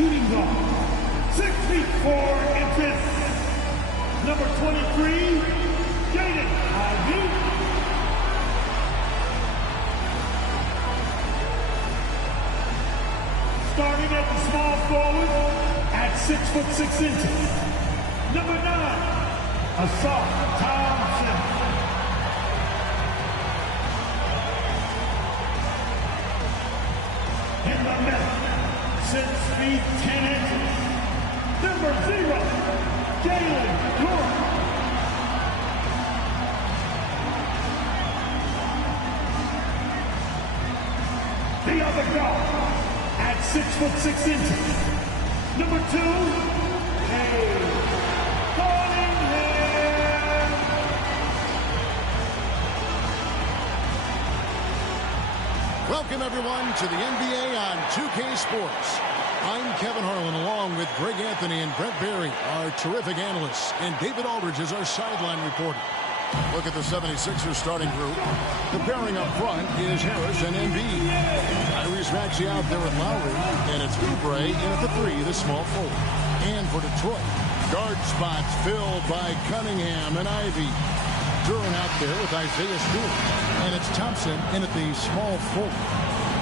shooting guard, 6 feet 4 inches, number 23, Jaden Ivey. Starting at the small forward at 6 foot 6 inches, number 9, Iceup84. In the middle, 6 feet 10 inches, number 0, Jalen York. The other guard at 6 foot 6 inches, number 2, Welcome, everyone, to the NBA on 2K Sports. I'm Kevin Harlan, along with Greg Anthony and Brett Berry, our terrific analysts, and David Aldridge is our sideline reporter. Look at the 76ers starting group. The pairing up front is Harris and Embiid. Tyrese Maxey out there with Lowry, and it's Oubre in at the 3, the small forward. And for Detroit, guard spots filled by Cunningham and Ivey. Duran out there with Isaiah Stewart, and it's Thompson in at the small forward.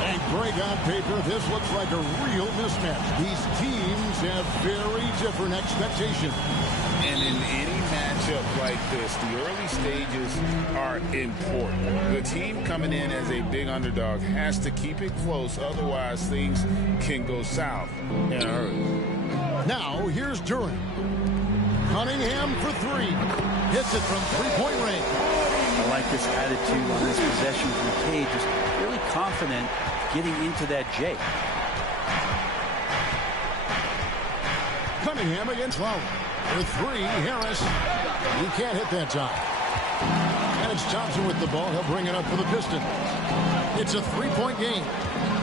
And Greg, on paper, this looks like a real mismatch. These teams have very different expectations. And in any matchup like this, the early stages are important. The team coming in as a big underdog has to keep it close, otherwise things can go south in a hurry. Now, here's Duran. Cunningham for 3. Hits it from three-point range. I like this attitude on this possession from Cade. Just really confident getting into that J. Cunningham against Lowry. For 3, Harris. He can't hit that time. And it's Thompson with the ball. He'll bring it up for the Pistons. It's a 3-point game.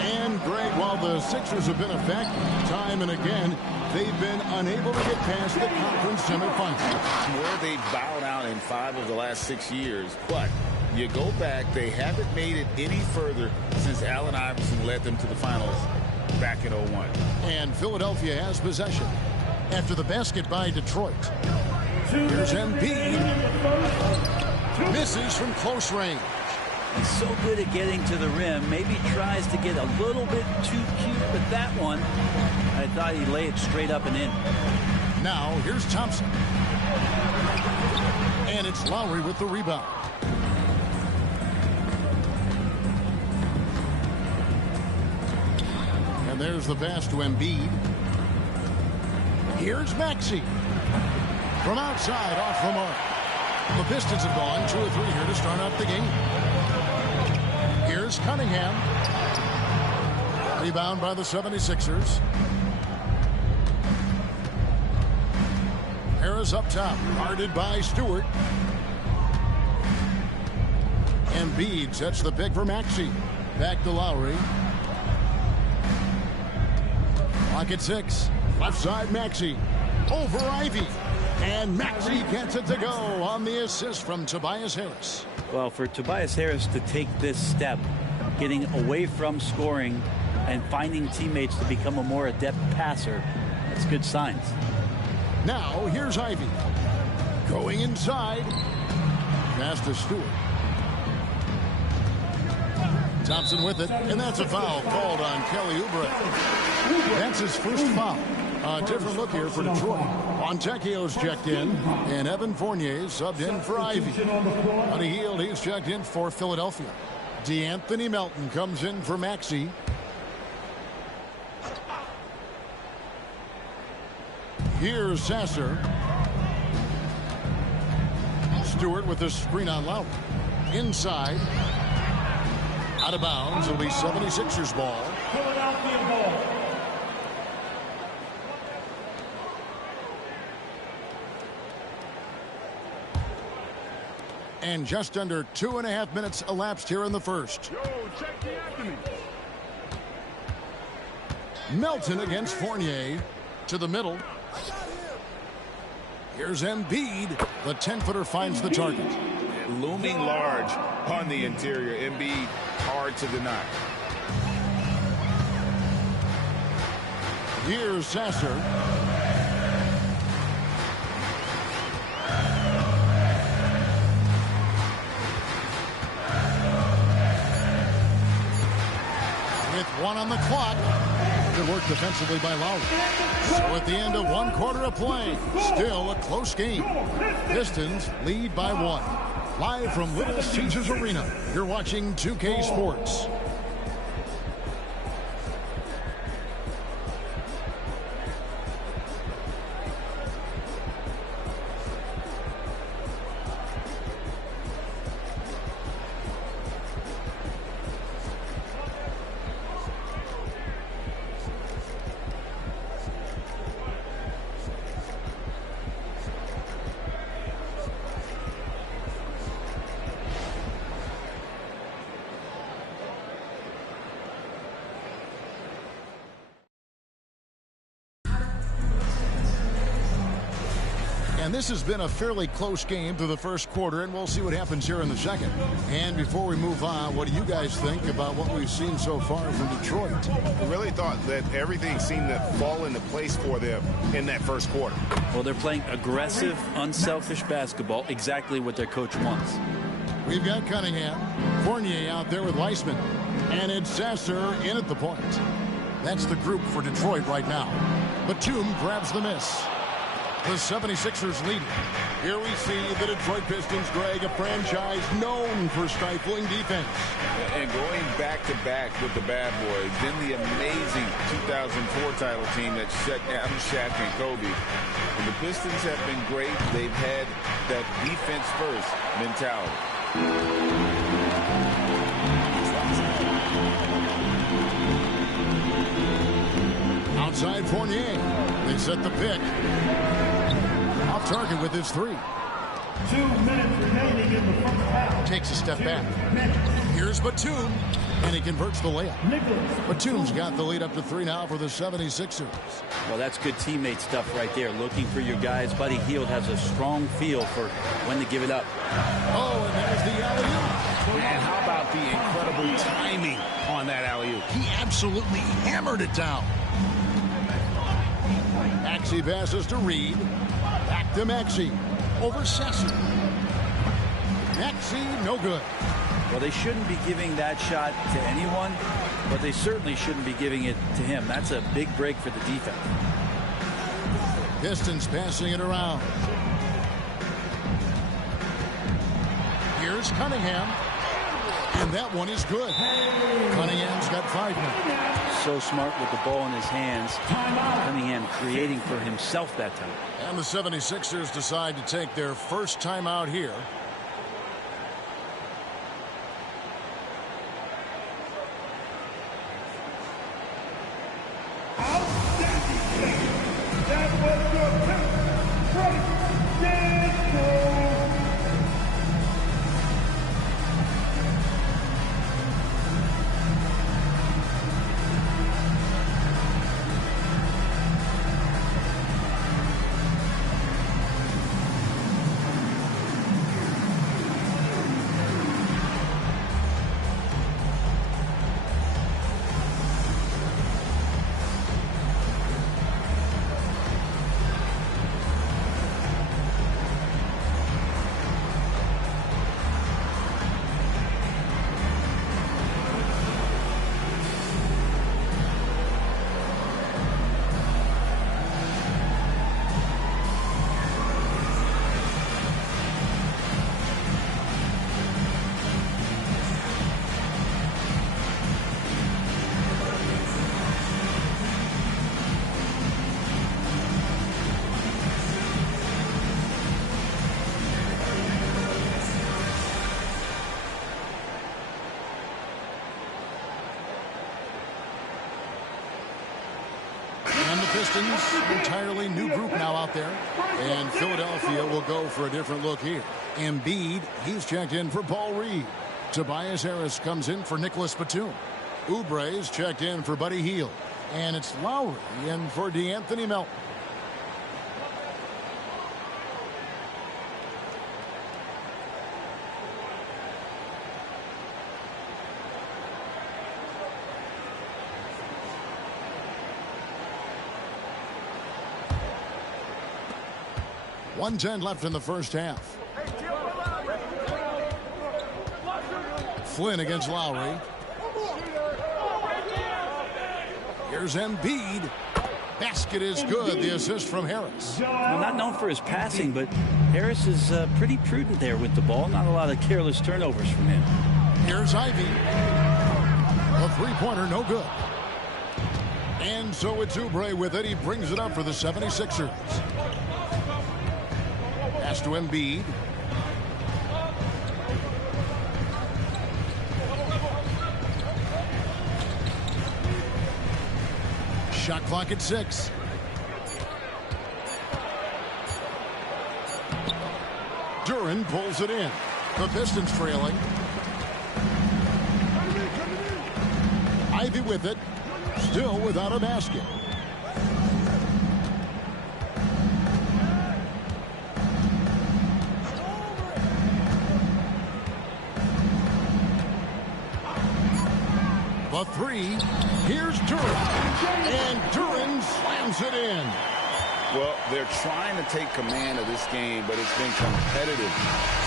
And, Greg, while the Sixers have been a factor time and again, they've been unable to get past the conference semifinals. Where they bowed out in 5 of the last 6 years. But you go back, they haven't made it any further since Allen Iverson led them to the finals back in 01. And Philadelphia has possession after the basket by Detroit. Here's Embiid. Misses from close range. He's so good at getting to the rim. Maybe tries to get a little bit too cute, but that one, I thought he laid it straight up and in. Now, here's Thompson. And it's Lowry with the rebound. And there's the pass to Embiid. Here's Maxey. From outside, off the mark. The Pistons have gone 2 or 3 here to start out the game. Here's Cunningham. Rebound by the 76ers. Harris up top, guarded by Stewart. Embiid sets the pick for Maxey. Back to Lowry. Clock at 6. Left side, Maxey. Over Ivey. And Maxey gets it to go on the assist from Tobias Harris. Well, for Tobias Harris to take this step, getting away from scoring and finding teammates to become a more adept passer, that's good signs. Now, here's Ivey. Going inside. Pass to Stewart. Thompson with it, and that's a foul called on Kelly Oubre. That's his first foul. A different look here for Detroit. Fontecchio's checked in, and Evan Fournier subbed in for Ivey. Buddy Hield, he's checked in for Philadelphia. DeAnthony Melton comes in for Maxey. Here's Sasser. Stewart with the screen on Lowry. Inside. Out of bounds. It'll be 76ers ball. Philadelphia ball. And just under 2.5 minutes elapsed here in the first. Melton against Fournier to the middle. Here's Embiid. The 10-footer finds the target. Looming large on the interior. Embiid hard to deny. Here's Sasser. With 1 on the clock. Good work defensively by Lowry. So at the end of 1 quarter of play, still a close game. Pistons lead by 1. Live from Little Caesars Arena, you're watching 2K Sports. And this has been a fairly close game through the first quarter, and we'll see what happens here in the second. And before we move on, what do you guys think about what we've seen so far from Detroit? I really thought that everything seemed to fall into place for them in that first quarter. Well, they're playing aggressive, unselfish basketball, exactly what their coach wants. We've got Cunningham, Fournier out there with Weissman, and it's Sasser in at the point. That's the group for Detroit right now. Batum grabs the miss. The 76ers lead. Here we see the Detroit Pistons, Greg, a franchise known for stifling defense. And going back-to-back with the bad boys, then the amazing 2004 title team that shut down Shaq and Kobe. And the Pistons have been great. They've had that defense-first mentality. Outside Fournier. They set the pick. Off target with his 3. 2 minutes remaining in the first half. Takes a step back. Here's Batum. And he converts the layup. Batum's got the lead up to 3 now for the 76ers. Well, that's good teammate stuff right there. Looking for your guys. Buddy Hield has a strong feel for when to give it up. Oh, and there's the alley-oop. And how about the incredible timing on that alley-oop? He absolutely hammered it down. Maxey passes to Reed. Back to Maxey. Over Sasser. Maxey, no good. Well, they shouldn't be giving that shot to anyone, but they certainly shouldn't be giving it to him. That's a big break for the defense. Pistons passing it around. Here's Cunningham. And that one is good. Cunningham's got 5 now. So smart with the ball in his hands. Cunningham creating for himself that time. And the 76ers decide to take their first timeout here. That was your pick. Great dance. Pistons, entirely new group now out there. And Philadelphia will go for a different look here. Embiid, he's checked in for Paul Reed. Tobias Harris comes in for Nicholas Batum. Oubre's checked in for Buddy Hield. And it's Lowry in for DeAnthony Melton. 1:10 left in the first half. Flynn against Lowry. Here's Embiid. Basket is good. The assist from Harris. Well, not known for his passing, but Harris is pretty prudent there with the ball. Not a lot of careless turnovers from him. Here's Ivy. A three-pointer, no good. And so it's Oubre with it. He brings it up for the 76ers. Pass to Embiid. Shot clock at 6. Duran pulls it in. The Pistons trailing. Ivy with it. Still without a basket. The three. Here's Duran. And Duran slams it in. Well, they're trying to take command of this game, but it's been competitive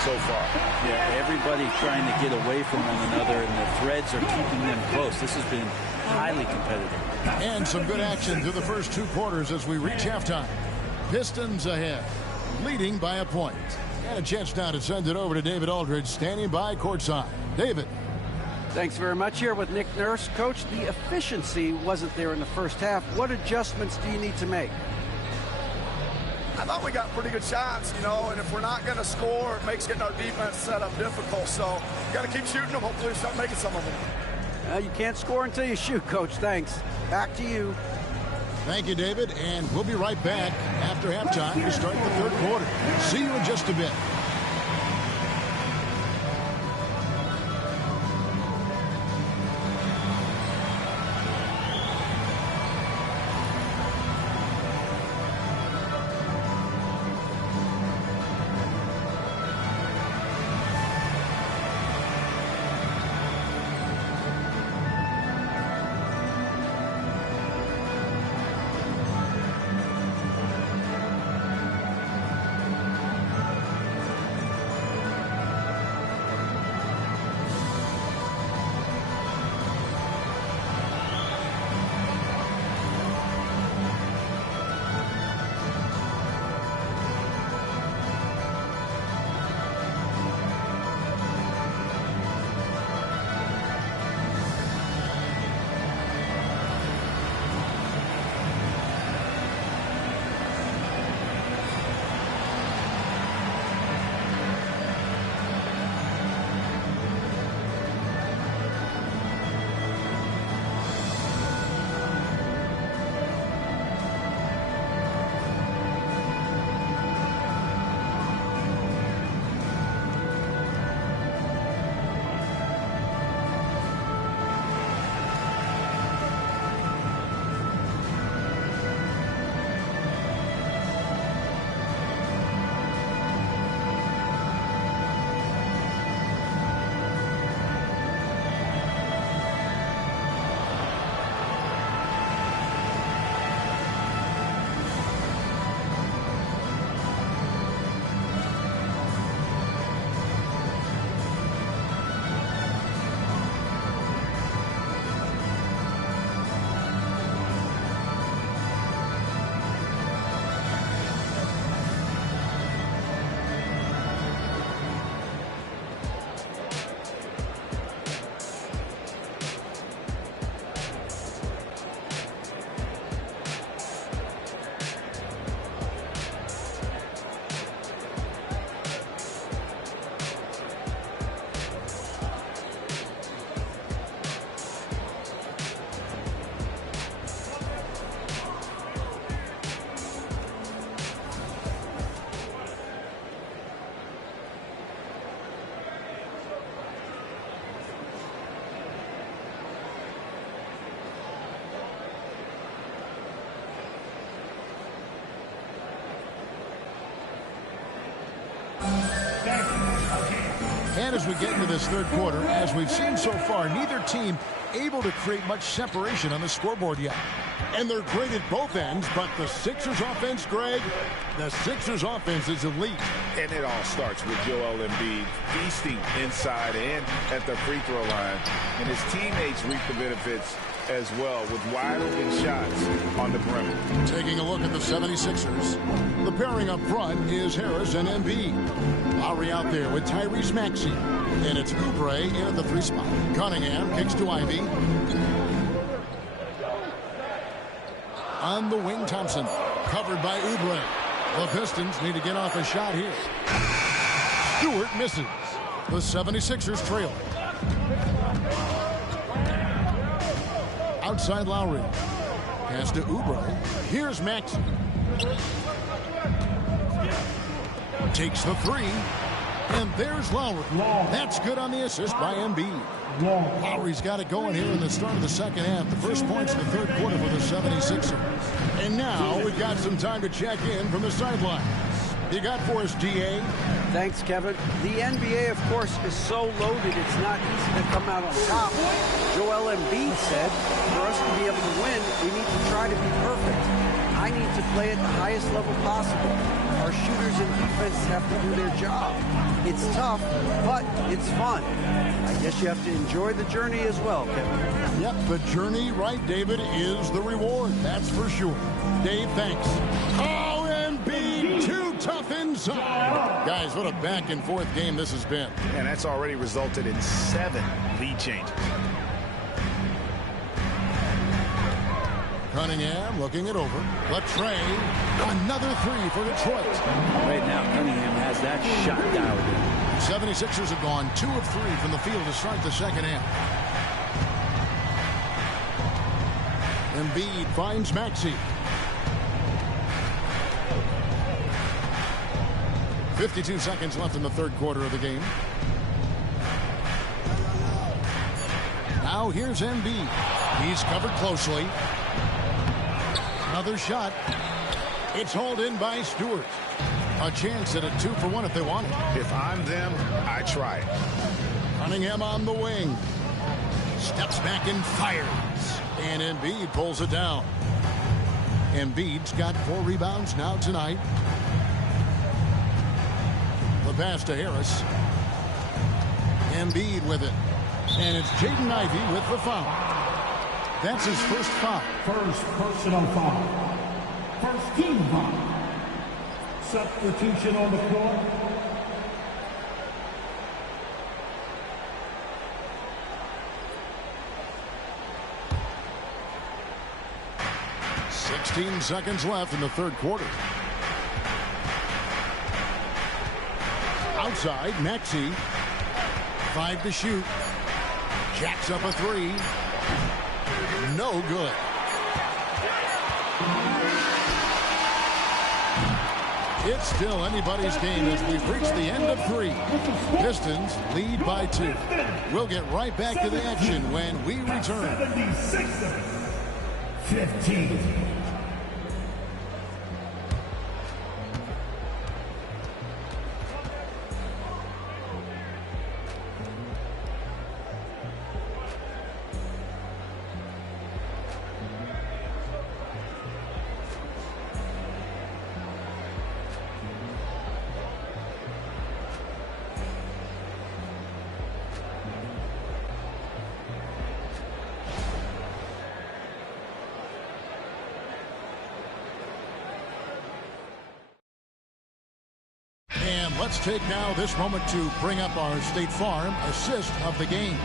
so far. Yeah, everybody's trying to get away from one another, and the threads are keeping them close. This has been highly competitive. And some good action through the first 2 quarters as we reach halftime. Pistons ahead, leading by a point. And a chance now to send it over to David Aldridge, standing by courtside. David. Thanks very much. Here with Nick Nurse. Coach, the efficiency wasn't there in the first half. What adjustments do you need to make? I thought we got pretty good shots, you know, and if we're not going to score, it makes getting our defense set up difficult. So you got to keep shooting them. Hopefully start making some of them. You can't score until you shoot, Coach. Thanks. Back to you. Thank you, David. And we'll be right back after halftime to start the third quarter. See you in just a bit. And as we get into this third quarter, as we've seen so far, neither team able to create much separation on the scoreboard yet. And they're great at both ends, but the Sixers offense, Greg, the Sixers offense is elite. And it all starts with Joel Embiid feasting inside and at the free throw line. And his teammates reap the benefits as well with wide open shots on the perimeter. Taking a look at the 76ers. The pairing up front is Harris and Embiid. Lowry out there with Tyrese Maxey. And it's Oubre in at the 3 spot. Cunningham kicks to Ivy. On the wing, Thompson. Covered by Oubre. The Pistons need to get off a shot here. Stewart misses. The 76ers trail. Outside Lowry. Pass to Oubre. Here's Maxey. Takes the 3. And there's Lowry. That's good on the assist by Embiid. Lowry's got it going here in the start of the second half. The first points of the third quarter for the 76ers. And now we've got some time to check in from the sidelines. You got for us, DA? Thanks, Kevin. The NBA, of course, is so loaded, it's not easy to come out on top. Joel Embiid said, for us to be able to win, we need to try to be perfect. I need to play at the highest level possible. Our shooters and defense have to do their job. It's tough, but it's fun. I guess you have to enjoy the journey as well, Kevin. Yep, the journey, right, David, is the reward. That's for sure. Dave, thanks. Oh, Embiid, too tough inside. Guys, what a back-and-forth game this has been. And that's already resulted in 7 lead changes. Cunningham looking it over. Latrey, another 3 for Detroit. Right now, Cunningham has that shot dialed in. 76ers have gone 2 of 3 from the field to start the second half. Embiid finds Maxey. 52 seconds left in the third quarter of the game. Now here's Embiid. He's covered closely. Another shot. It's hauled in by Stewart. A chance at a 2-for-1 if they want it. If I'm them, I try it. Cunningham on the wing. Steps back and fires. And Embiid pulls it down. Embiid's got 4 rebounds now tonight. The pass to Harris. Embiid with it. And it's Jaden Ivey with the foul. That's his first foul. First personal foul. First team foul. Substitution on the court. $16 seconds left in the third quarter. Outside, Maxey. 5 to shoot. Jacks up a 3. No good. It's still anybody's game as we've reached the end of 3. Pistons lead by 2. We'll get right back to the action when we return. 76-15. Let's take now this moment to bring up our State Farm assist of the game.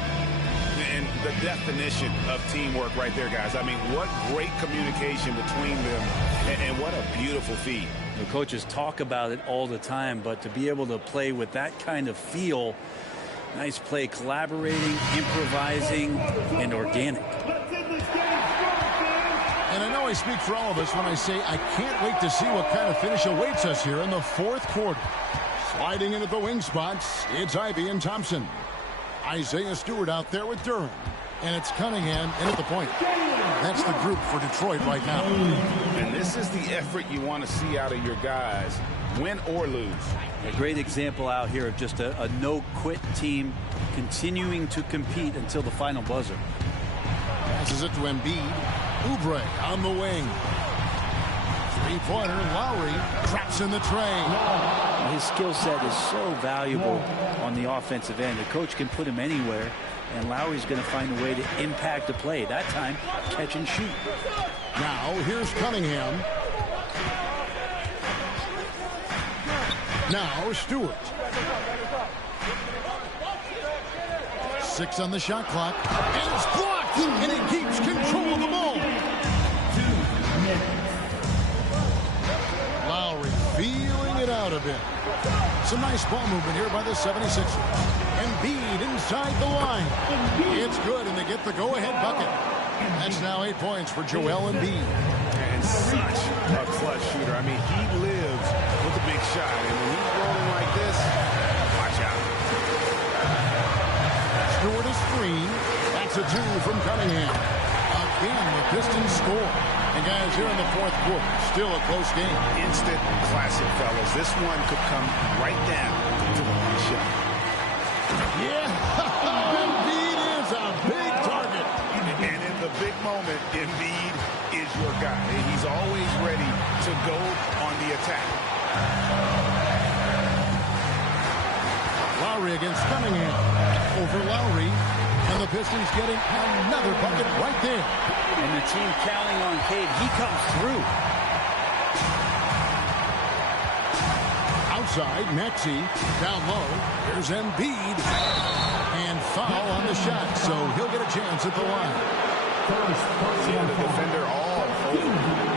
And the definition of teamwork right there, guys. I mean, what great communication between them, and what a beautiful feed. The coaches talk about it all the time, but to be able to play with that kind of feel, nice play, collaborating, improvising, and organic. And I know I speak for all of us when I say I can't wait to see what kind of finish awaits us here in the fourth quarter. Sliding in at the wing spots, it's Ivy and Thompson. Isaiah Stewart out there with Durham. And it's Cunningham in at the point. That's the group for Detroit right now. And this is the effort you want to see out of your guys. win or lose. A great example out here of just a no-quit team continuing to compete until the final buzzer. Passes it to Embiid. Oubre on the wing. Three-pointer. Lowry traps in the tray. His skill set is so valuable on the offensive end. The coach can put him anywhere, and Lowry's going to find a way to impact the play. That time, catch and shoot. Now, here's Cunningham. Now, Stewart. 6 on the shot clock. And it's blocked! And he keeps control of the ball. Lowry feeling it out a bit. Some nice ball movement here by the 76ers. Embiid inside the line. It's good, and they get the go-ahead bucket. That's now 8 points for Joel Embiid. And such a clutch shooter. I mean, he lives with a big shot. And when he's rolling like this, watch out. Stewart is free. That's a 2 from Cunningham. Again, the Pistons score. And guys, here in the fourth quarter, still a close game. Instant classic, fellas. This one could come right down to the one shot. Yeah, Embiid is a big target. And in the big moment, Embiid is your guy. He's always ready to go on the attack. Lowry against Cunningham. Over Lowry. And the Pistons getting another bucket right there. And the team counting on Cade. He comes through. Outside, Maxey. Down low. Here's Embiid. And foul on the shot. So he'll get a chance at the line. Seeing the defender all over.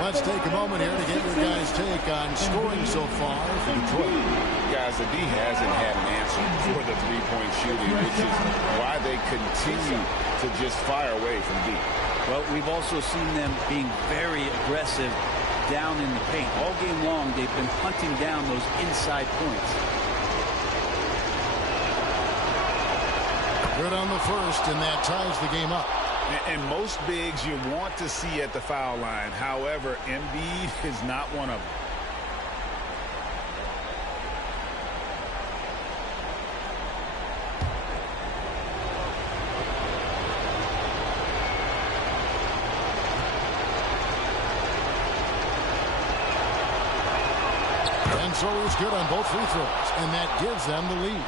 Let's take a moment here to get your guys' take on scoring so far for Detroit. Guys, the D hasn't had an answer for the three-point shooting, which is why they continue to just fire away from deep. Well, we've also seen them being very aggressive down in the paint. All game long, they've been hunting down those inside points. Good on the first, and that ties the game up. And most bigs you want to see at the foul line. However, Embiid is not one of them. And so it was good on both free throws, and that gives them the lead.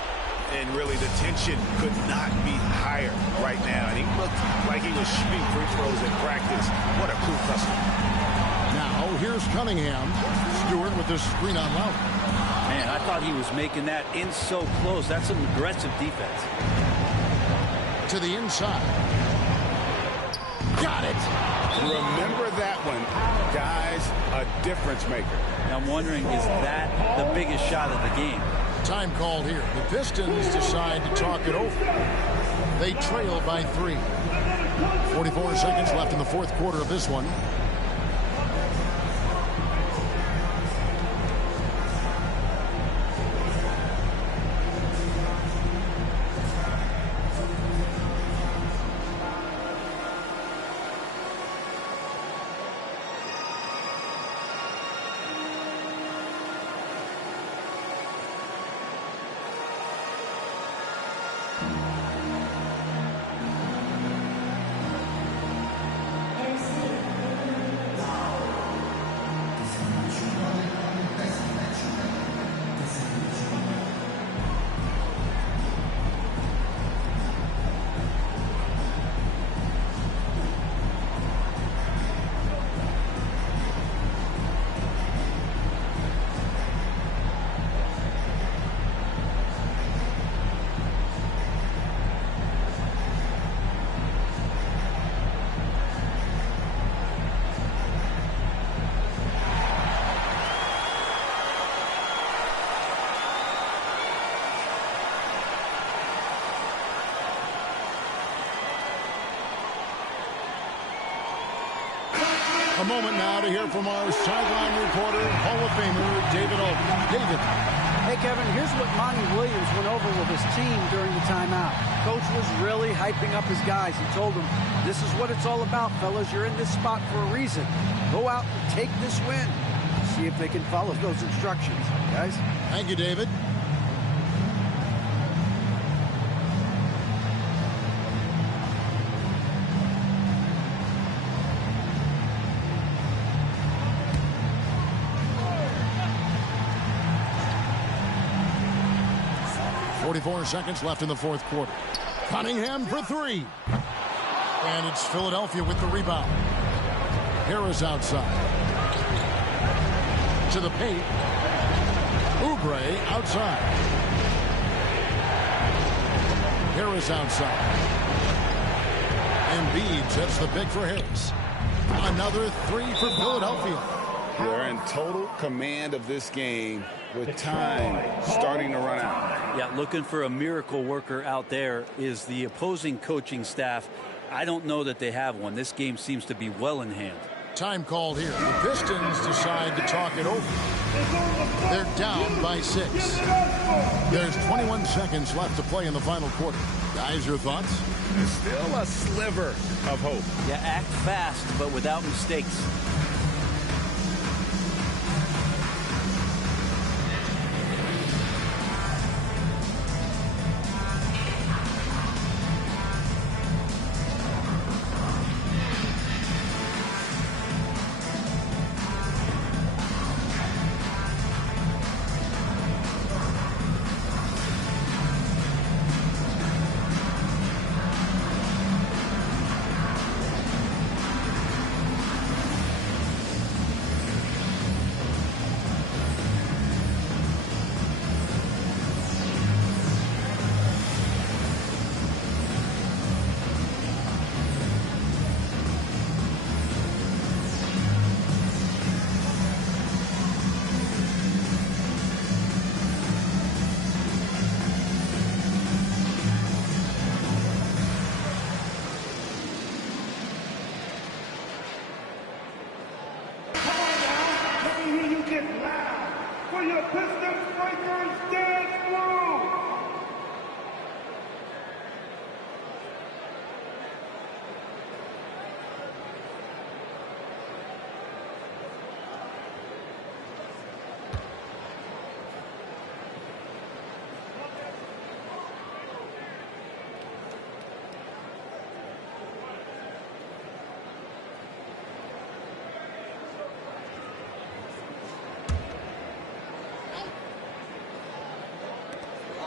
And really, the tension could not be higher right now. And he looked like he was shooting free throws in practice. What a cool customer. Now, here's Cunningham. Stewart with the screen on Lowry. Man, I thought he was making that in so close. That's some aggressive defense. To the inside. Got it. Remember that one, guys, a difference maker. Now I'm wondering, is that the biggest shot of the game? Time called here. The Pistons decide to talk it over. They trail by 3. 44 seconds left in the fourth quarter of this one. A moment now to hear from our sideline reporter, Hall of Famer David Aldridge. David. Hey, Kevin, here's what Monty Williams went over with his team during the timeout. Coach was really hyping up his guys. He told them, this is what it's all about, fellas. You're in this spot for a reason. Go out and take this win. See if they can follow those instructions, guys. Thank you, David. .44 seconds left in the fourth quarter. Cunningham for three. And it's Philadelphia with the rebound. Harris outside. To the paint. Oubre outside. Harris outside. Embiid sets the pick for Harris. Another three for Philadelphia. They're in total command of this game with time starting to run out. Yeah, looking for a miracle worker out there is the opposing coaching staff. I don't know that they have one. This game seems to be well in hand. Time called here. The Pistons decide to talk it over. They're down by 6. There's 21 seconds left to play in the final quarter. Guys, your thoughts? There's still a sliver of hope. Yeah, act fast, but without mistakes.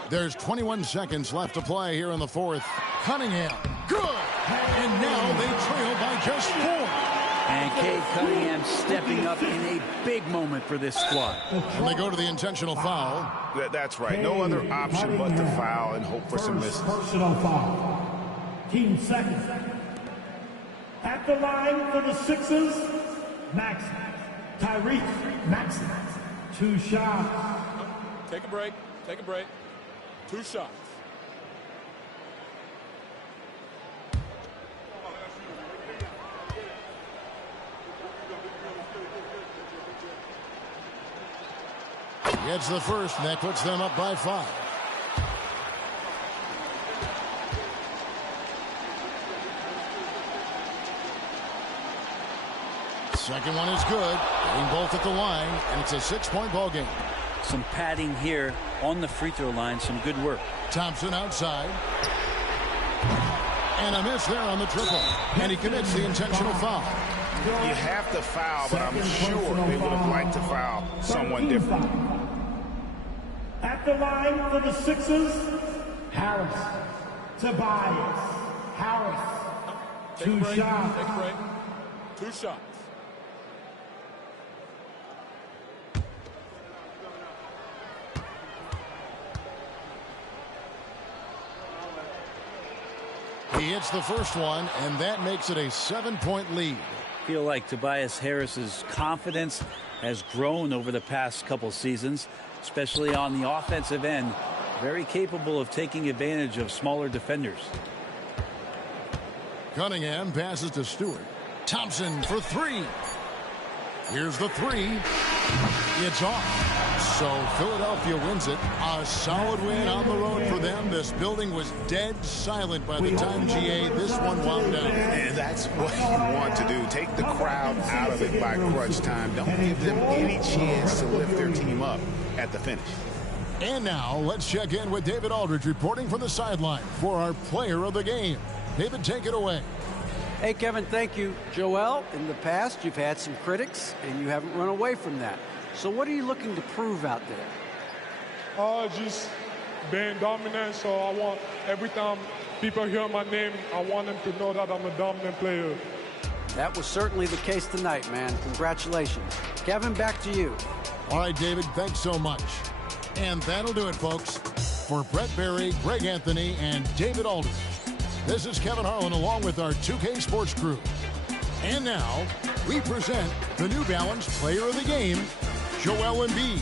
There's 21 seconds left to play here in the fourth. Cunningham, good! And now they trail by just 4. And Cade Cunningham stepping up in a big moment for this squad. And they go to the intentional foul. That's right. No other option but to foul and hope for some misses. Personal foul. Team second. At the line for the Sixers, Max. Tyrese Maxey. 2 shots. Take a break. Take a break. 2 shots. Gets the first, and that puts them up by 5. Second one is good. Getting both at the line, and it's a 6-point ball game. Some padding here on the free throw line. Some good work. Thompson outside. And a miss there on the triple. And he commits the intentional foul. You have to foul, but I'm sure they would have liked to foul someone different. At the line for the Sixers, Harris. Tobias Harris. 2 shots. Take a break. 2 shots. He hits the first one, and that makes it a 7-point lead. Feel like Tobias Harris's confidence has grown over the past couple seasons, especially on the offensive end. Very capable of taking advantage of smaller defenders. Cunningham passes to Stewart. Thompson for 3. Here's the 3. It's off. So Philadelphia wins it. A solid win on the road for them. This building was dead silent by the time, GA, this one wound down. And that's what you want to do. Take the crowd out of it by crunch time. Don't give them any chance to lift their team up at the finish. And now let's check in with David Aldridge reporting from the sideline for our player of the game. David, take it away. Hey, Kevin, thank you. Joel, in the past, you've had some critics, and you haven't run away from that. So what are you looking to prove out there? Just being dominant, so I want, every time people hear my name, I want them to know that I'm a dominant player. That was certainly the case tonight, man. Congratulations. Kevin, back to you. All right, David, thanks so much. And that'll do it, folks. For Brett Berry, Greg Anthony, and David Aldridge, this is Kevin Harlan along with our 2K Sports crew. And now, we present the New Balance Player of the Game, Joel Embiid.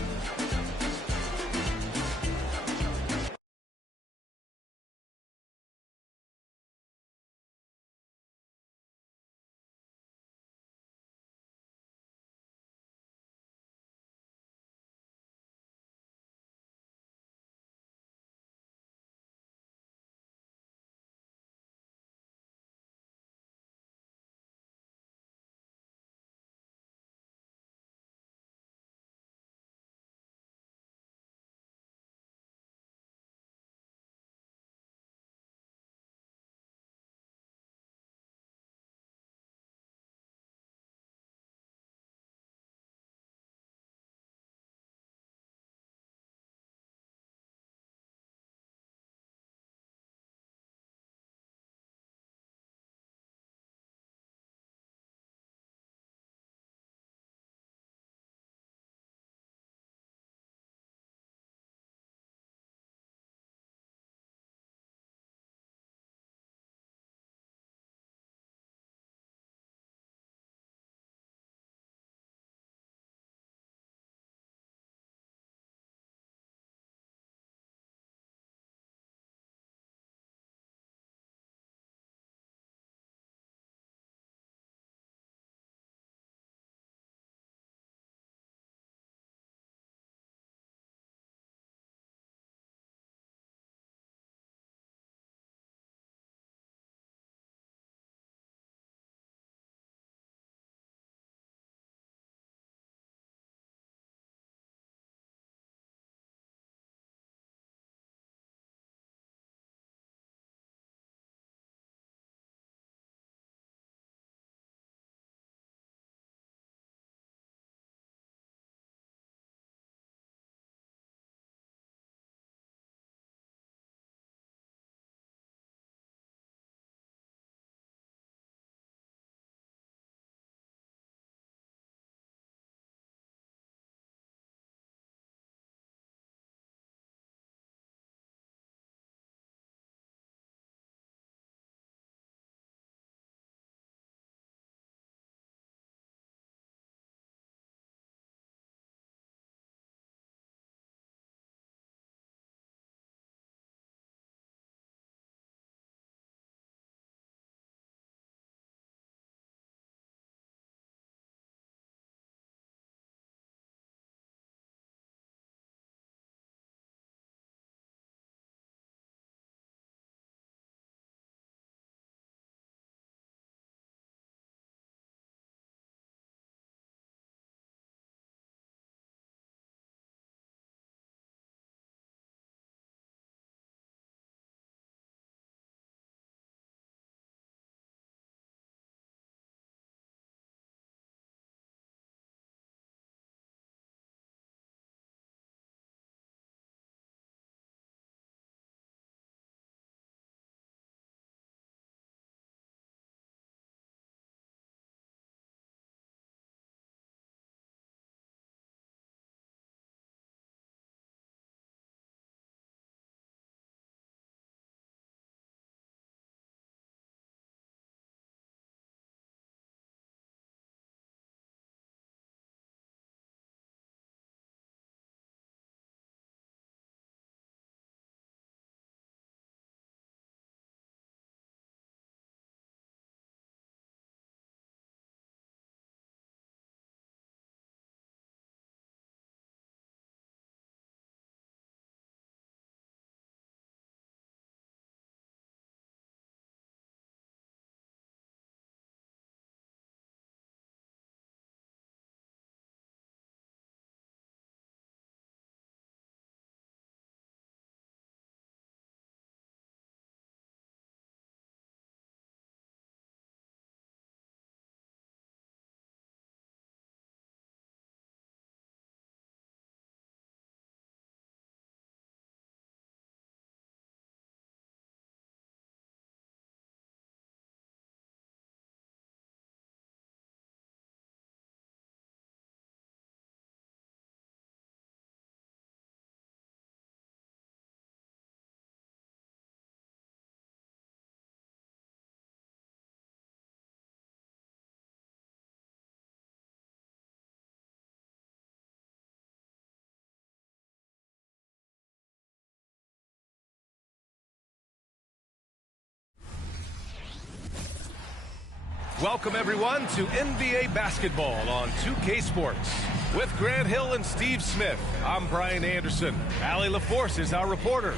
Welcome, everyone, to NBA basketball on 2K Sports. With Grant Hill and Steve Smith, I'm Brian Anderson. Allie LaForce is our reporter.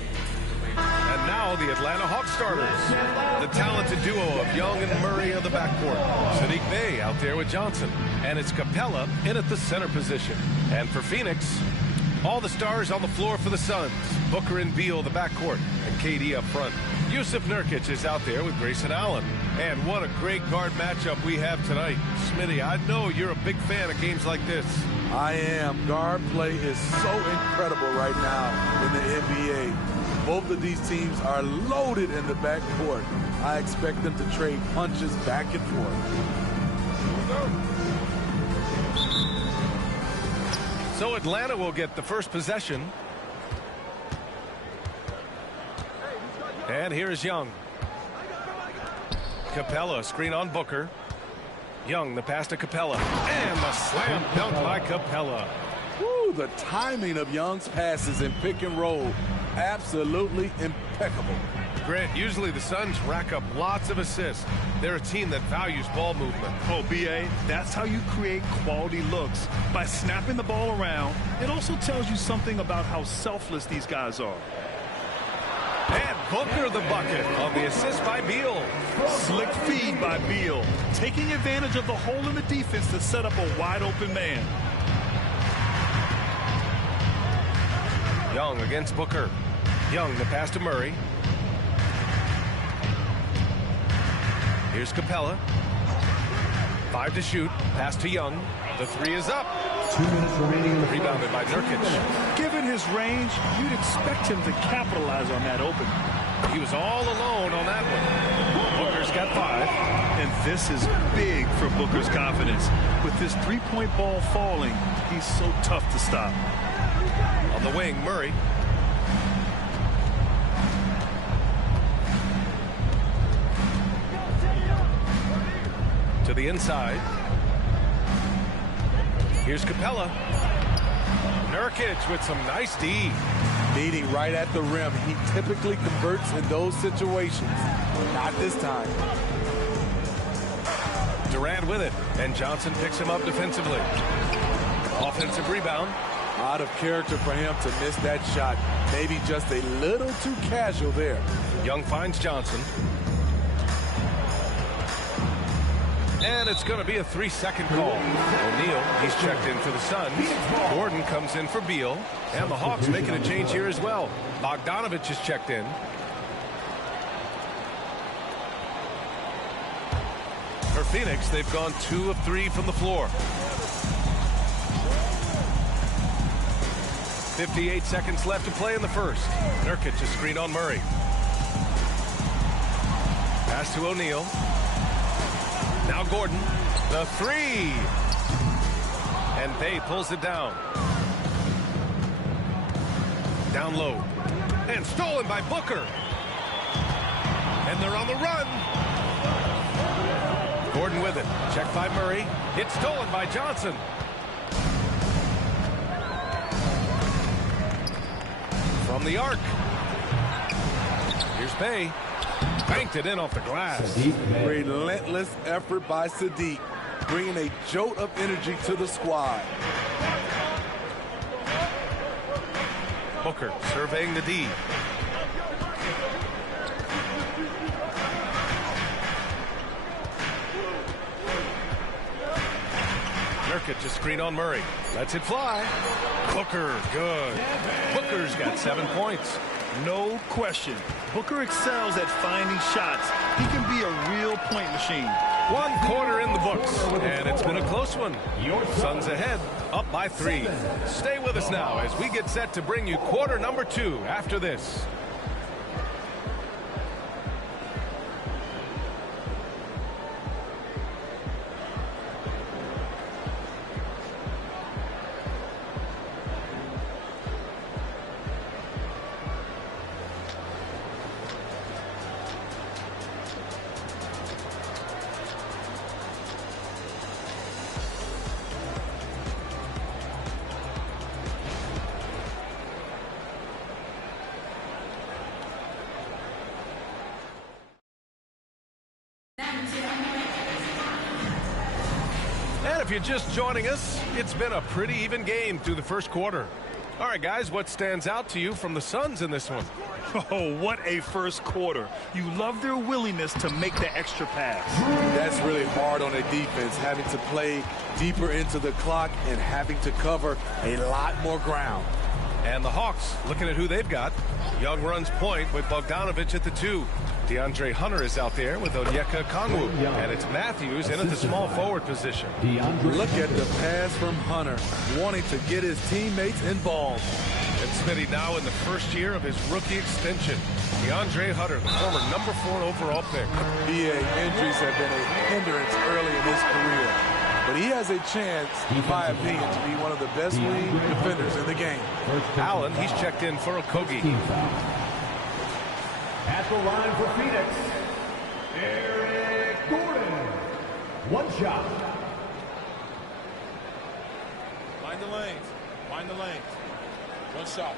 And now the Atlanta Hawks starters. The talented duo of Young and Murray of the backcourt. Sadiq Bey out there with Johnson. And it's Capella in at the center position. And for Phoenix, all the stars on the floor for the Suns. Booker and Beal, the backcourt, and KD up front. Yusuf Nurkic is out there with Grayson Allen. And what a great guard matchup we have tonight. Smitty, I know you're a big fan of games like this. I am. Guard play is so incredible right now in the NBA. Both of these teams are loaded in the backcourt. I expect them to trade punches back and forth. So Atlanta will get the first possession. And here is Young. Capella, screen on Booker. Young, the pass to Capella. And the slam dunk by Capella. Woo, the timing of Young's passes in pick and roll, absolutely impeccable. Grant, usually the Suns rack up lots of assists. They're a team that values ball movement. Oh, B.A., that's how you create quality looks, by snapping the ball around. It also tells you something about how selfless these guys are. And Booker the bucket on the assist by Beal. Slick feed by Beal, taking advantage of the hole in the defense to set up a wide open man. Young against Booker. Young, the pass to Murray. Here's Capella. 5 to shoot. Pass to Young. The 3 is up. 2 minutes remaining. Rebounded by Nurkic. Given his range, you'd expect him to capitalize on that open. He was all alone on that one. Booker's got 5. And this is big for Booker's confidence. With his three-point ball falling, he's so tough to stop. On the wing, Murray. To the inside. Here's Capella. Nurkic with some nice D. Meeting right at the rim. He typically converts in those situations. Not this time. Durant with it. And Johnson picks him up defensively. Offensive rebound. Out of character for him to miss that shot. Maybe just a little too casual there. Young finds Johnson. And it's going to be a 3-second call. O'Neal, he's checked in for the Suns. Gordon comes in for Beal. And the Hawks making a change here as well. Bogdanovich is checked in. For Phoenix, they've gone 2 of 3 from the floor. 58 seconds left to play in the first. Nurkic is screen on Murray. Pass to O'Neal. Now Gordon, the 3. And Bey pulls it down. Down low. And stolen by Booker. And they're on the run. Gordon with it. Checked by Murray. It's stolen by Johnson. From the arc. Here's Bey. Banked it in off the glass. Relentless effort by Sadiq, bringing a jolt of energy to the squad. Booker surveying the D. Nurkic just screen on Murray. Lets it fly. Booker, good. Booker's got 7 points. No question. Booker excels at finding shots. He can be a real point machine. 1 quarter in the books, and it's been a close one. Suns ahead, up by 3. Stay with us now as we get set to bring you quarter number 2 after this. And if you're just joining us, it's been a pretty even game through the first quarter. All right, guys, what stands out to you from the Suns in this one? Oh, what a first quarter. You love their willingness to make the extra pass. That's really hard on a defense, having to play deeper into the clock and having to cover a lot more ground. And the Hawks, looking at who they've got. Young runs point with Bogdanovich at the 2. DeAndre Hunter is out there with Onyeka Okongwu. And it's Matthews in at the small forward position. Look at the pass from Hunter, wanting to get his teammates involved. And Smitty now in the first year of his rookie extension. DeAndre Hunter, the former number 4 overall pick. BA, injuries have been a hindrance early in his career. But he has a chance, in my opinion, to be one of the best wing defenders in the game. Allen, he's checked in for Okogie. At the line for Phoenix, Eric Gordon. One shot. Find the lanes. Find the lanes. One shot.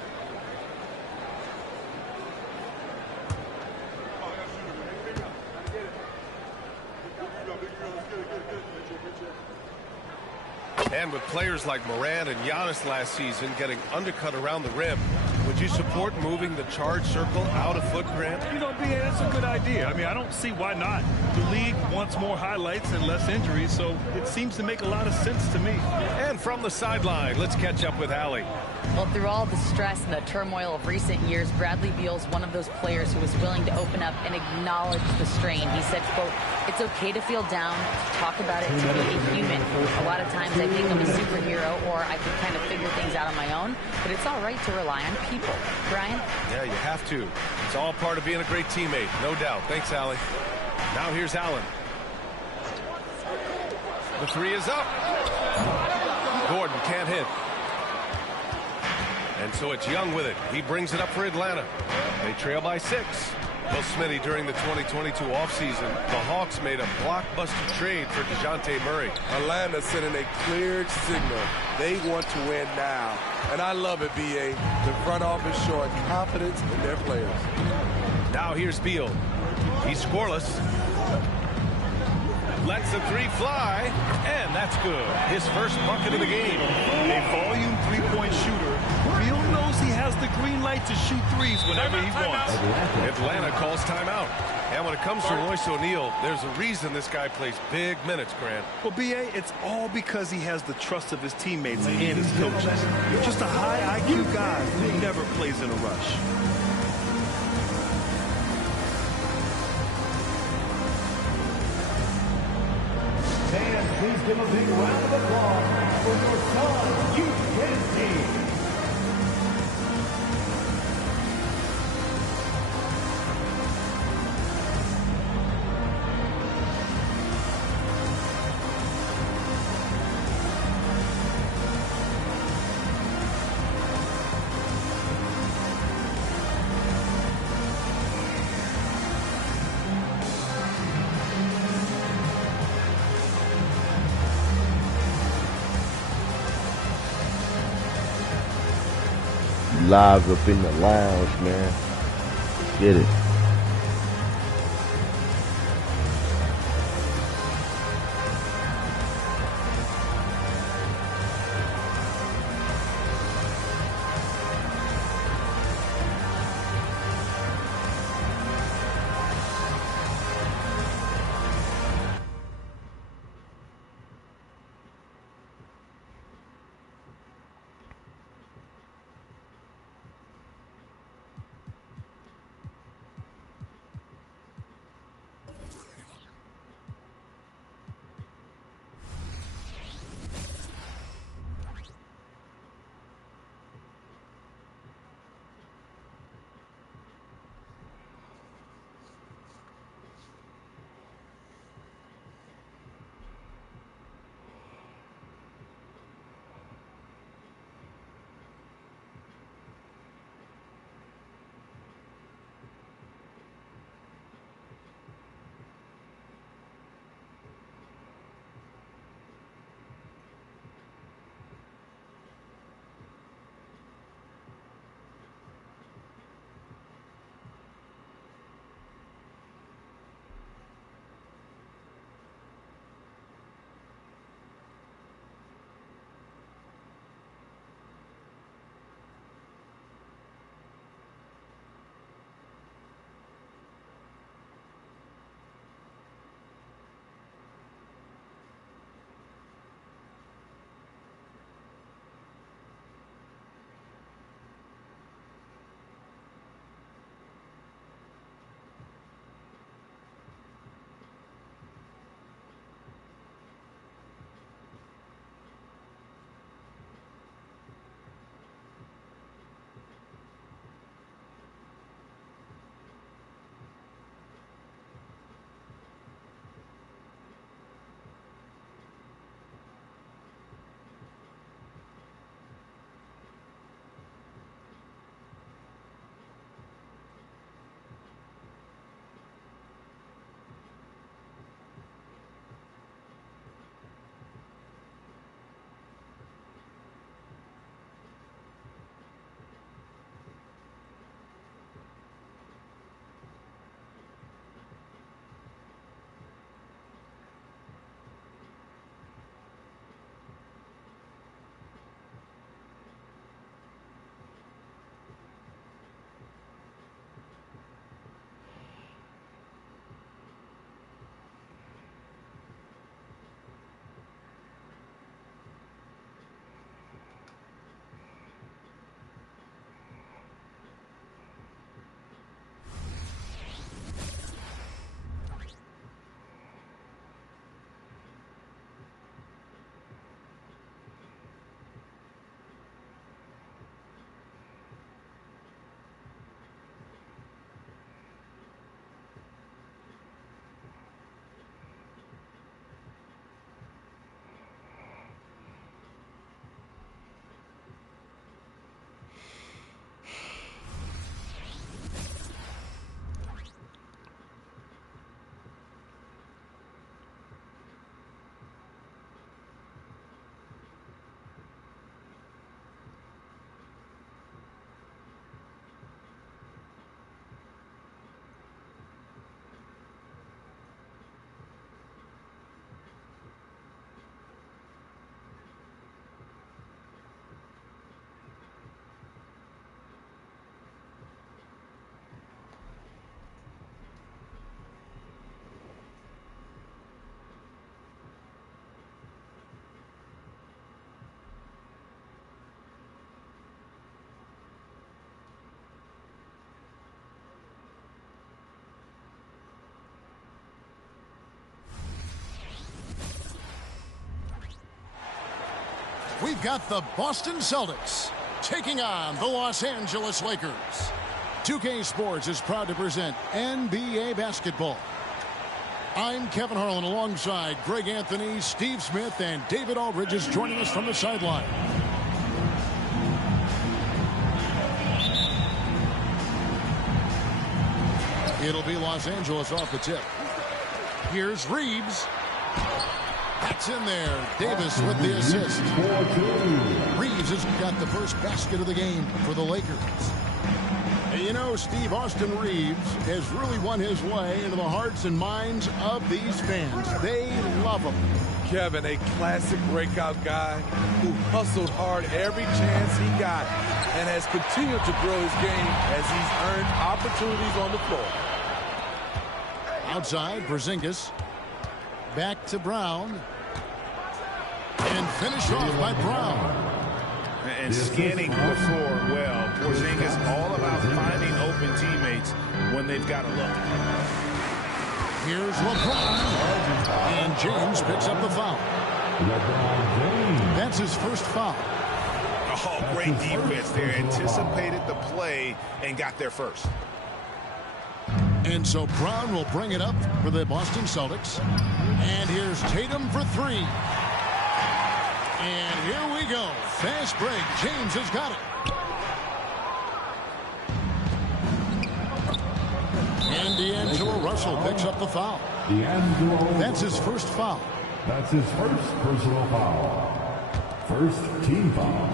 And with players like Morant and Giannis last season getting undercut around the rim, would you support moving the charge circle out of foot, Grant? You know, BA, that's a good idea. I mean, I don't see why not. The league wants more highlights and less injuries, so it seems to make a lot of sense to me. And from the sideline, let's catch up with Allie. Well, through all the stress and the turmoil of recent years, Bradley Beal's one of those players who was willing to open up and acknowledge the strain. He said, quote, "It's okay to feel down, to talk about it, to be a human. A lot of times I think I'm a superhero or I can kind of figure things out on my own, but it's all right to rely on people." Brian? Yeah, you have to. It's all part of being a great teammate, no doubt. Thanks, Allie. Now here's Allen. The 3 is up. Gordon can't hit. And so it's Young with it. He brings it up for Atlanta. They trail by 6. Well, Smitty, during the 2022 offseason, the Hawks made a blockbuster trade for DeJounte Murray. Atlanta sending a clear signal. They want to win now. And I love it, BA. The front office showing confidence in their players. Now here's Beal. He's scoreless. Lets the 3 fly, and that's good. His first bucket of the game. A volume three-point shooter. Beal knows he has the green light to shoot threes whenever he wants. Atlanta calls timeout. And when it comes to Royce O'Neal, there's a reason this guy plays big minutes, Grant. Well, BA, it's all because he has the trust of his teammates and his coaches. Just a high IQ guy who never plays in a rush. Fans, please give a big round of applause for your Suns Youth Tennis Team. Live up in the lounge, man. Get it. we've got the Boston Celtics taking on the Los Angeles Lakers. 2K Sports is proud to present NBA basketball. I'm Kevin Harlan alongside Greg Anthony, Steve Smith, and David Aldridge is joining us from the sideline. It'll be Los Angeles off the tip. Here's Reeves. That's in there. Davis with the assist. Reeves has got the first basket of the game for the Lakers. And you know, Steve, Austin Reeves has really won his way into the hearts and minds of these fans. They love him. Kevin, a classic breakout guy who hustled hard every chance he got and has continued to grow his game as he's earned opportunities on the floor. Outside, Porzingis. Back to Brown. And finished off by Brown. And scanning the floor well. Porzingis all about finding open teammates when they've got a look. Here's LeBron. And James picks up the foul. That's his first foul. Oh, great defense there. Anticipated the play and got there first. And so Brown will bring it up for the Boston Celtics. And here's Tatum for three. And here we go. Fast break. James has got it. And D'Angelo Russell picks up the foul. That's his first foul. That's his first personal foul. First team foul.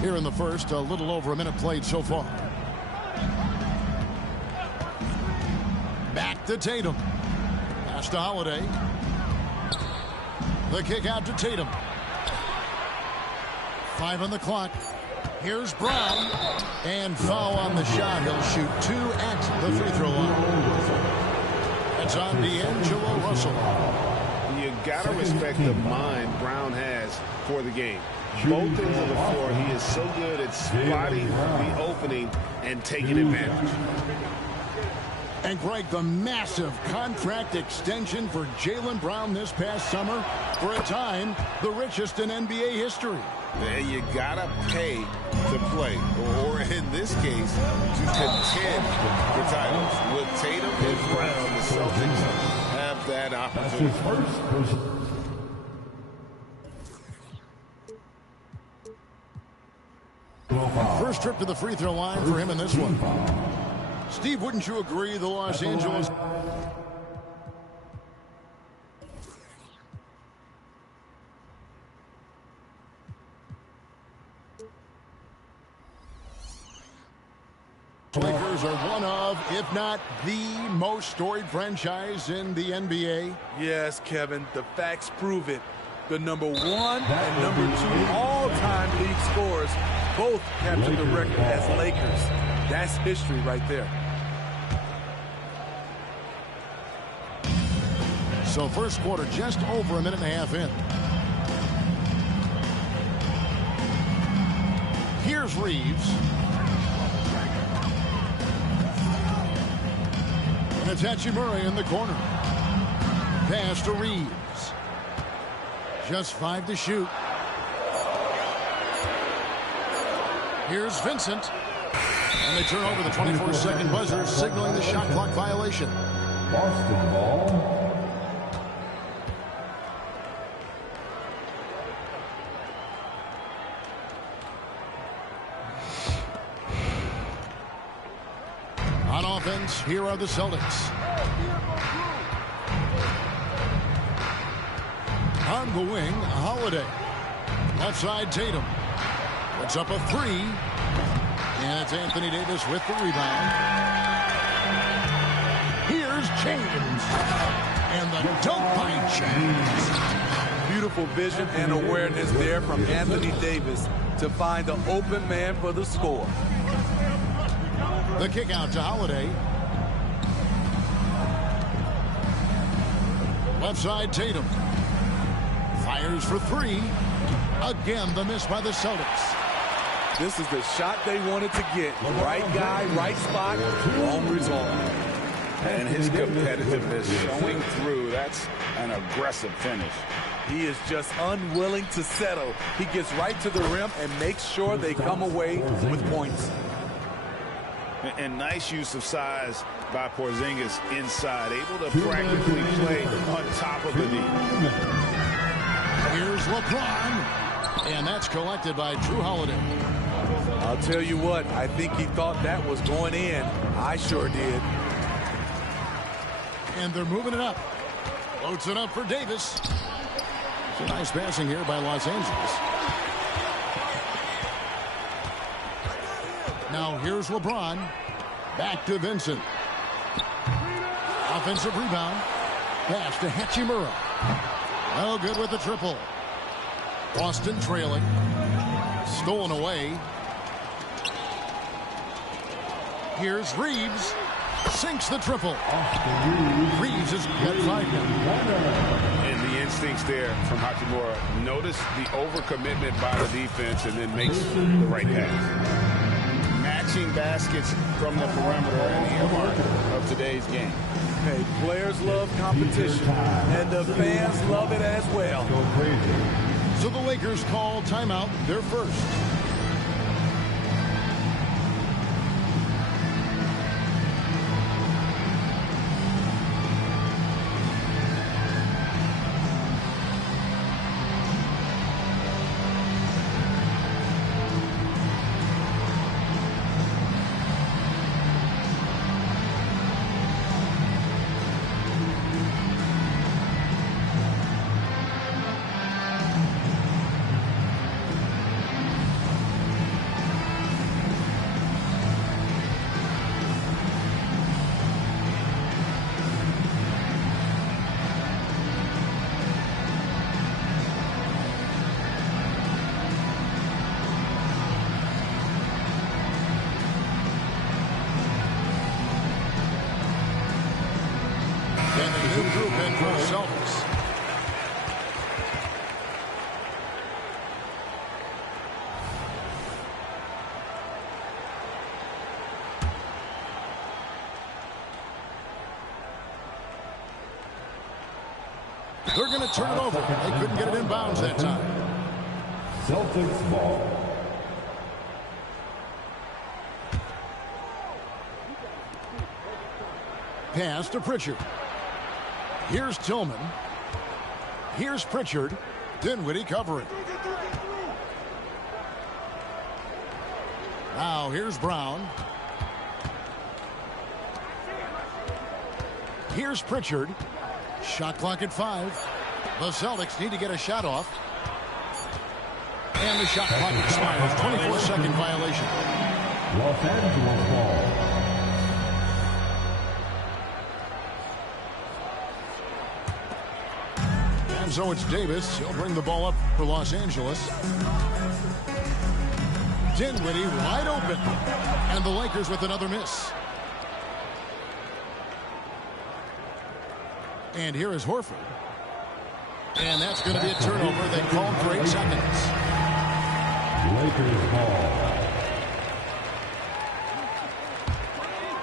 Here in the first, a little over a minute played so far. Back to Tatum. Pass to Holiday. The kick out to Tatum. 5 on the clock. Here's Brown. And foul on the shot. He'll shoot 2 at the free throw line. That's on D'Angelo Russell. You got to respect the mind Brown has for the game. Both ends of the floor, he is so good at spotting the opening and taking advantage. And Greg, the massive contract extension for Jaylen Brown this past summer, for a time, the richest in NBA history. And you gotta pay to play, or in this case, to contend for titles. With Tatum and Brown, the Celtics have that opportunity. First trip to the free throw line for him in this one. Steve, wouldn't you agree the Los Angeles... Lakers are one of, if not the most storied franchise in the NBA. Yes, Kevin, the facts prove it. The number 1 and number 2 all-time league scorers both captured the record as Lakers. That's history right there. So first quarter just over a minute and a half in. Here's Reeves. And it's Hachimura in the corner. Pass to Reeves. Just 5 to shoot. Here's Vincent. And they turn over the 24-second buzzer, signaling the shot clock violation. Boston ball. On offense, here are the Celtics. On the wing, Holiday. Left side, Tatum. Puts up a 3. And it's Anthony Davis with the rebound. Here's James. And the dunk by James. Beautiful vision and awareness there from Anthony Davis to find the open man for the score. The kick out to Holiday. Left side, Tatum. Fires for 3. Again, the miss by the Celtics. This is the shot they wanted to get. Right guy, right spot, wrong result. And his competitiveness showing through. That's an aggressive finish. He is just unwilling to settle. He gets right to the rim and makes sure they come away with points. And nice use of size by Porzingis inside, able to practically play on top of the knee. Here's LeBron, and that's collected by Drew Holiday. I'll tell you what, I think he thought that was going in. I sure did. And they're moving it up. Loads it up for Davis. Some nice passing here by Los Angeles. Now here's LeBron. Back to Vincent. Offensive rebound. Pass to Hachimura. No good with the triple. Boston trailing. Stolen away. Here's Reeves. Sinks the triple. Reeves has got 5 now. And the instincts there from Hachimura. Notice the overcommitment by the defense and then makes the right pass. Matching baskets from the perimeter and the earmark of today's game. Hey, players love competition, and the fans love it as well. So the Lakers call timeout, their first. They're going to turn it over. They couldn't get it in bounds that time. Celtics ball. Pass to Pritchard. Here's Tillman. Here's Pritchard. Dinwiddie covering. Now here's Brown. Here's Pritchard. Shot clock at 5. The Celtics need to get a shot off. And the shot clock expires. 24-second violation. Los Angeles ball. And so it's Davis. He'll bring the ball up for Los Angeles. Dinwiddie wide open. And the Lakers with another miss. And here is Horford. And that's going to be a turnover. They called for 8 seconds. Lakers ball.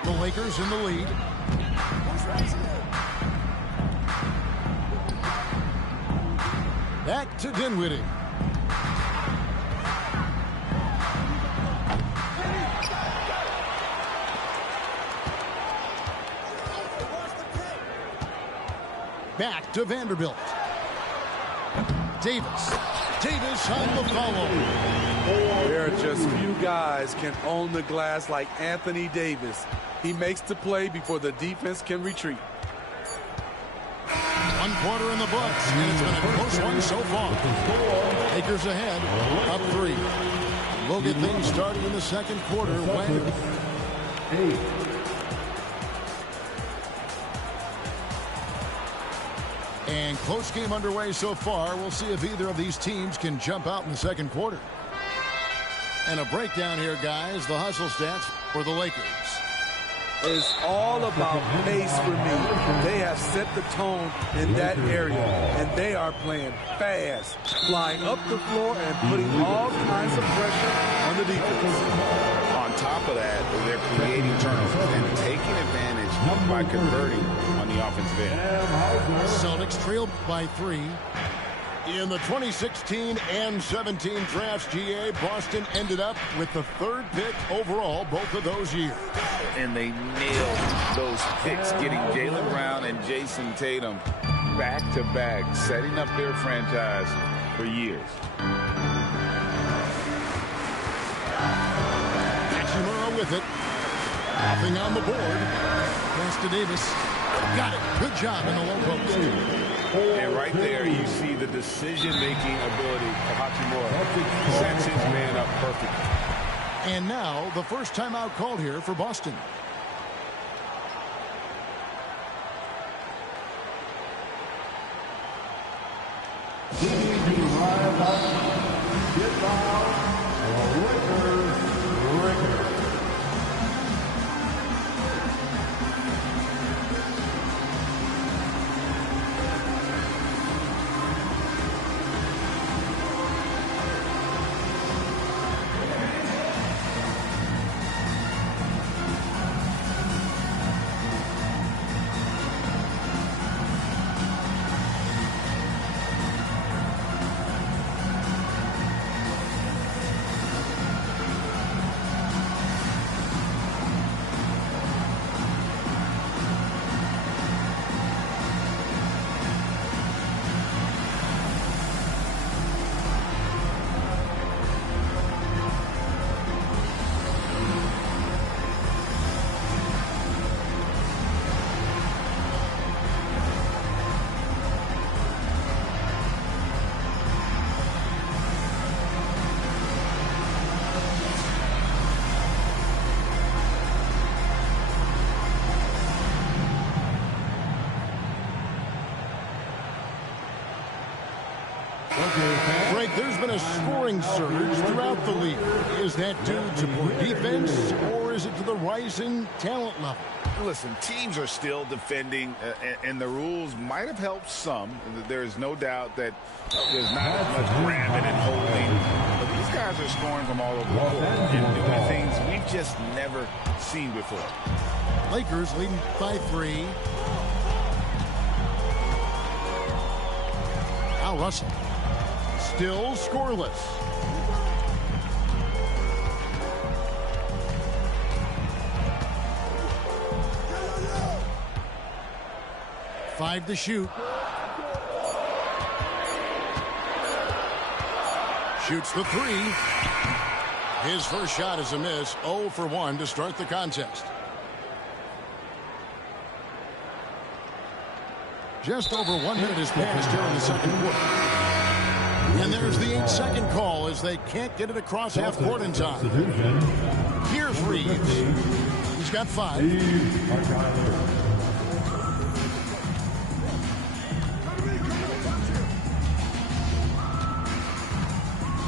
The Lakers in the lead. Back to Dinwiddie. Back to Vanderbilt. Davis. Davis on the follow. There are just few guys can own the glass like Anthony Davis. He makes the play before the defense can retreat. 1 quarter in the books, and it's been a close one so far. Lakers ahead, up 3. We'll get things started in the second quarter when... And close game underway so far. We'll see if either of these teams can jump out in the second quarter. And a breakdown here, guys. The hustle stats for the Lakers. It's all about pace for me. They have set the tone in that area, and they are playing fast, flying up the floor and putting all kinds of pressure on the defense. On top of that, they're creating turnovers and taking advantage by converting on the offensive end. Celtics trailed by 3. In the 2016 and 17 drafts, GA, Boston ended up with the 3rd pick overall both of those years. And they nailed those picks, getting Jaylen Brown and Jason Tatum back-to-back, setting up their franchise for years. Hachimura with it. Nothing on the board. Pass to Davis. Got it. Good job in the low post. And right there, you see the decision-making ability of Hachimura. Sets his man up perfectly. And now, the first timeout called here for Boston. Frank, there's been a scoring surge throughout the league. Is that due to poor defense, or is it to the rising talent level? Listen, teams are still defending, and the rules might have helped some. There is no doubt that there's not as much grabbing and holding. But these guys are scoring from all over the court and doing things we've just never seen before. Lakers leading by 3. Al Russell. Still scoreless. Five to shoot. Shoots the 3. His first shot is a miss. 0 for 1 to start the contest. Just over 1 minute has passed here in the second quarter. And there's the 8-second call as they can't get it across half court in time. Here's Reeves. He's got 5.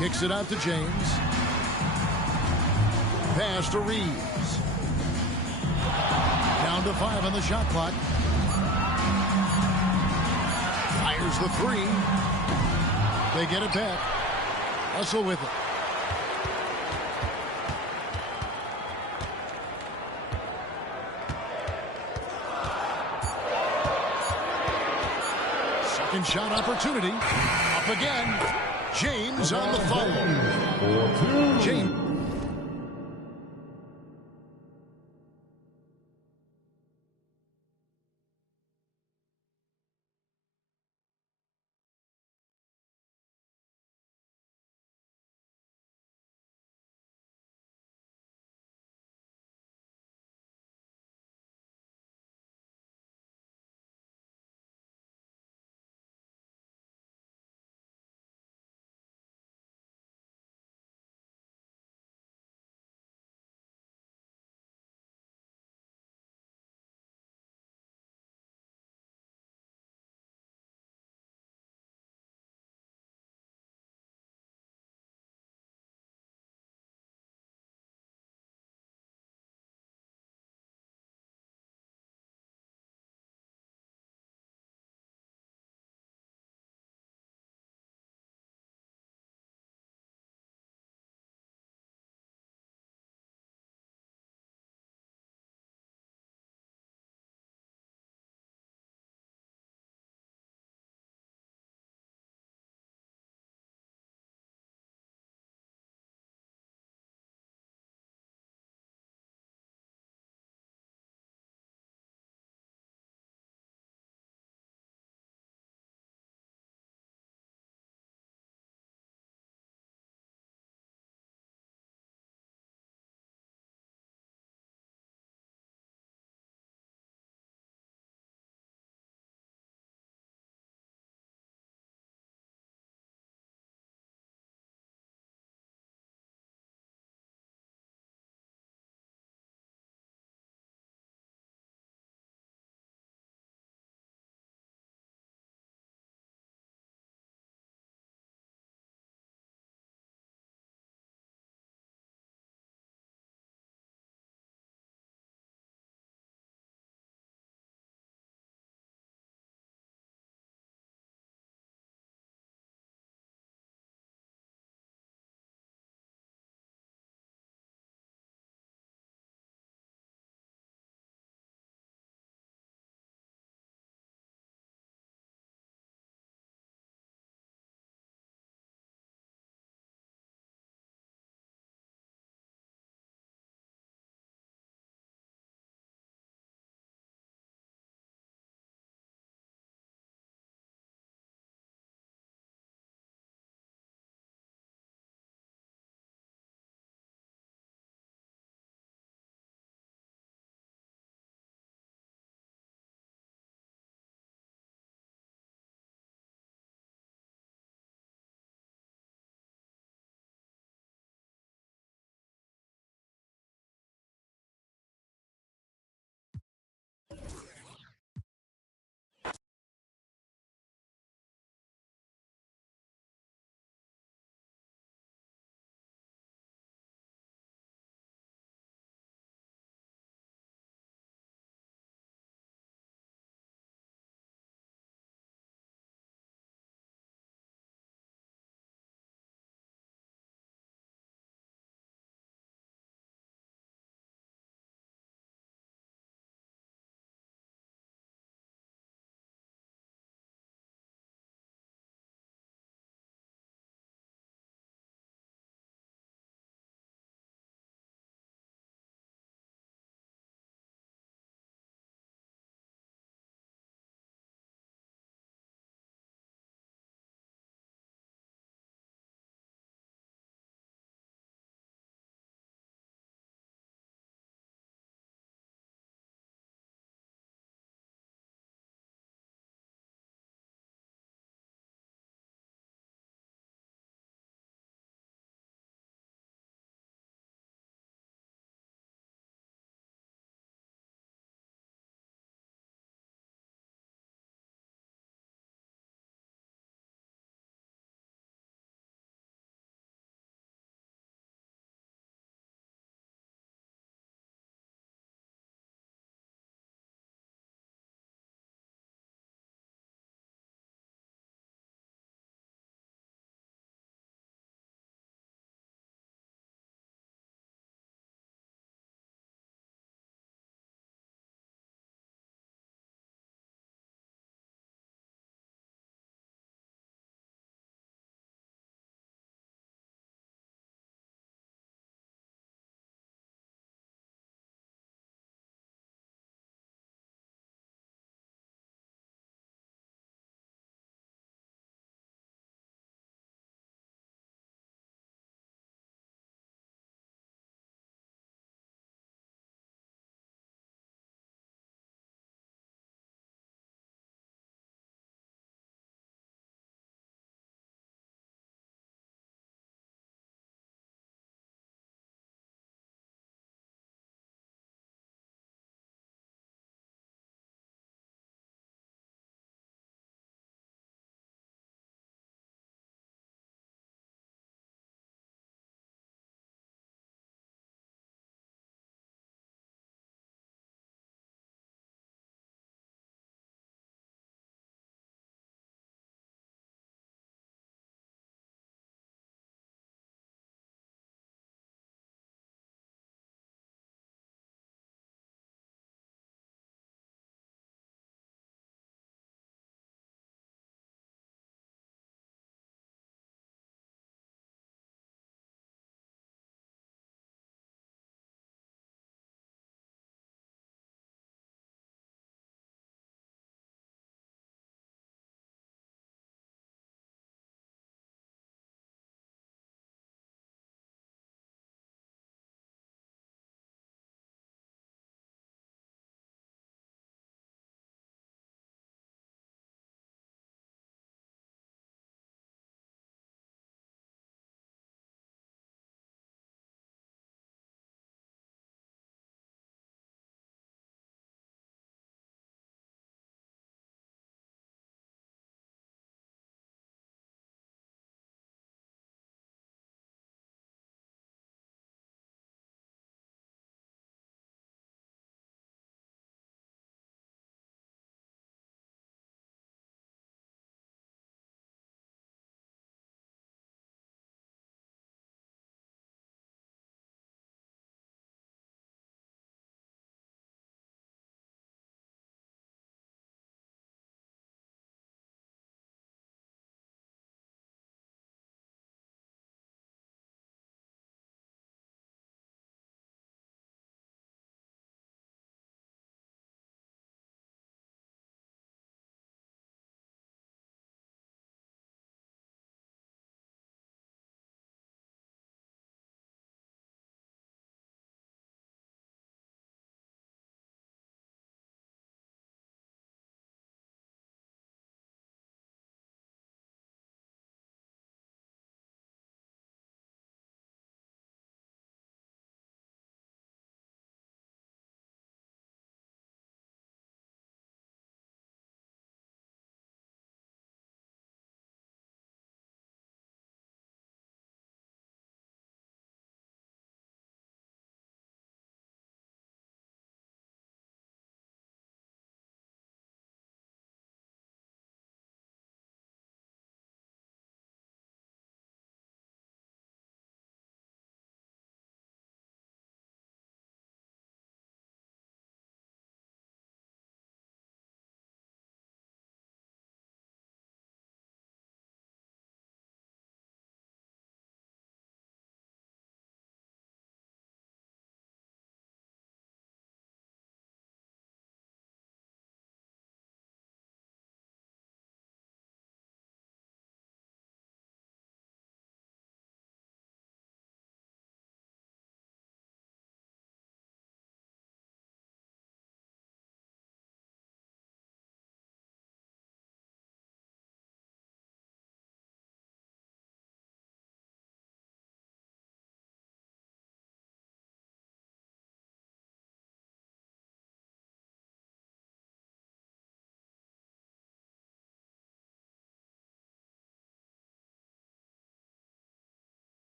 Kicks it out to James. Pass to Reeves. Down to 5 on the shot clock. Fires the 3. They get it back. Russell with it. Second shot opportunity. Up again. James on the phone. James.